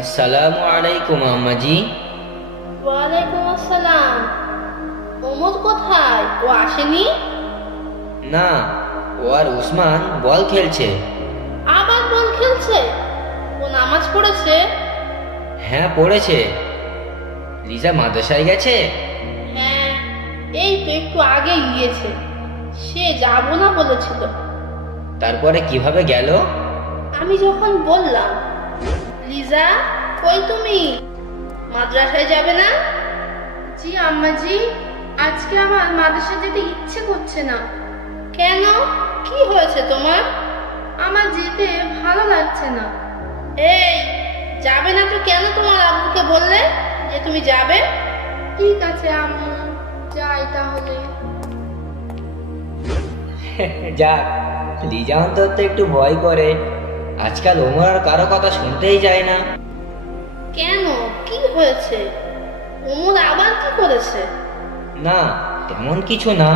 আসসালামু আলাইকুম আম্মাজি। ওয়ালাইকুম আসসালাম। ওমর কোথায়? ও আসেনি? না, ও আর উসমান বল খেলছে। আবার বল খেলছে? ও নামাজ পড়েছে? হ্যাঁ পড়েছে। লিজা মাদ্রাসায় গেছে? হ্যাঁ, এই তো একটু আগে গিয়েছে। সে যাবো না বলেছিল। তারপরে কিভাবে গেল? আমি যখন বললাম, লিজা কই তুমি, মাদ্রাসায় যাবে না? জি আম্মাজি, আজকে আমার মাদ্রাসা যেতে ইচ্ছে করছে না। কেন, কি হয়েছে তোমার? আমার যেতে ভালো লাগছে না। এই, যাবে না তো কেন তোমার আব্বুকে বললে যে তুমি যাবে? ঠিক আছে আম্মু, যাই তাহলে। যাক, লিজা অন্তত একটু ভয় করে। আজকাল ওমর আর কারো কথা শুনতেই যায় না। কেন, কি হয়েছে? ওমর আবার কি করেছে? না, তেমন কিছু না।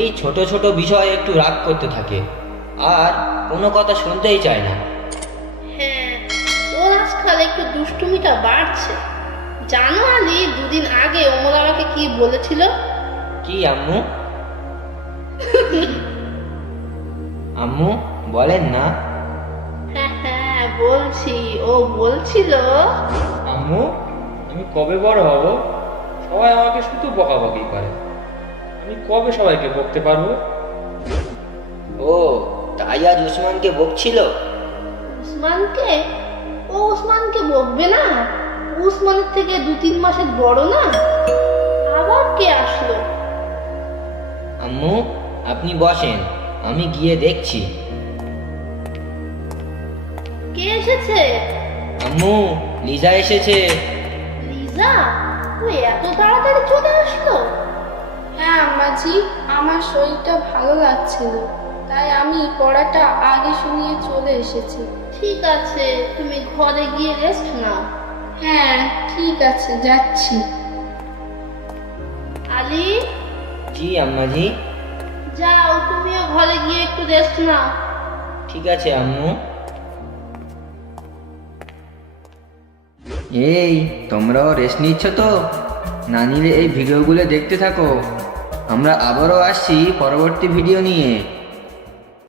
এই ছোট ছোট বিষয়ে একটু রাগ করতে থাকে আর কোনো কথা শুনতেই চায় না। হ্যাঁ, ওর আজকাল একটু দুষ্টুমিটা বাড়ছে। জানো আলী, দুদিন আগে ওমর আমাকে কি বলেছিল? কি আম্মু? আম্মু বলেন না। হ্যাঁ হ্যাঁ বলছি, ও বলছিল আম্মু, আমি কবে বড় হব? সবাই আমাকে শুধু বকাবকি করে। আমি কবে সবাইকে বকতে পারবো? ও, তাই আজ উসমানকে বকছিল? উসমানকে? ও উসমানকে বকবে না? উসমানের থেকে 2-3 মাসের বড় না? আবার কে আসলো? আম্মু আপনি বসেন, আমি গিয়ে দেখছি। কে এসেছে? আম্মু, লিজা এসেছে। লিজা? তুই এত তাড়াতাড়ি চলে আসলো? হ্যাঁ আম্মাজি, আমার শরীরটা ভালো লাগছে না, তাই আমি পড়াটা আগে শুনিয়ে চলে এসেছি। ঠিক আছে, তুমি ঘরে গিয়ে রেস্ট নাও। হ্যাঁ ঠিক আছে, যাচ্ছি। আলী, জি আম্মাজি। যাও তুমিও ঘরে গিয়ে একটু রেস্ট নাও। ঠিক আছে আম্মু। এই, তোমরাও রেস্ট নিচ্ছ তো? না নিলে এই ভিডিওগুলো দেখতে থাকো। আমরা আবারও আসছি পরবর্তী ভিডিও নিয়ে।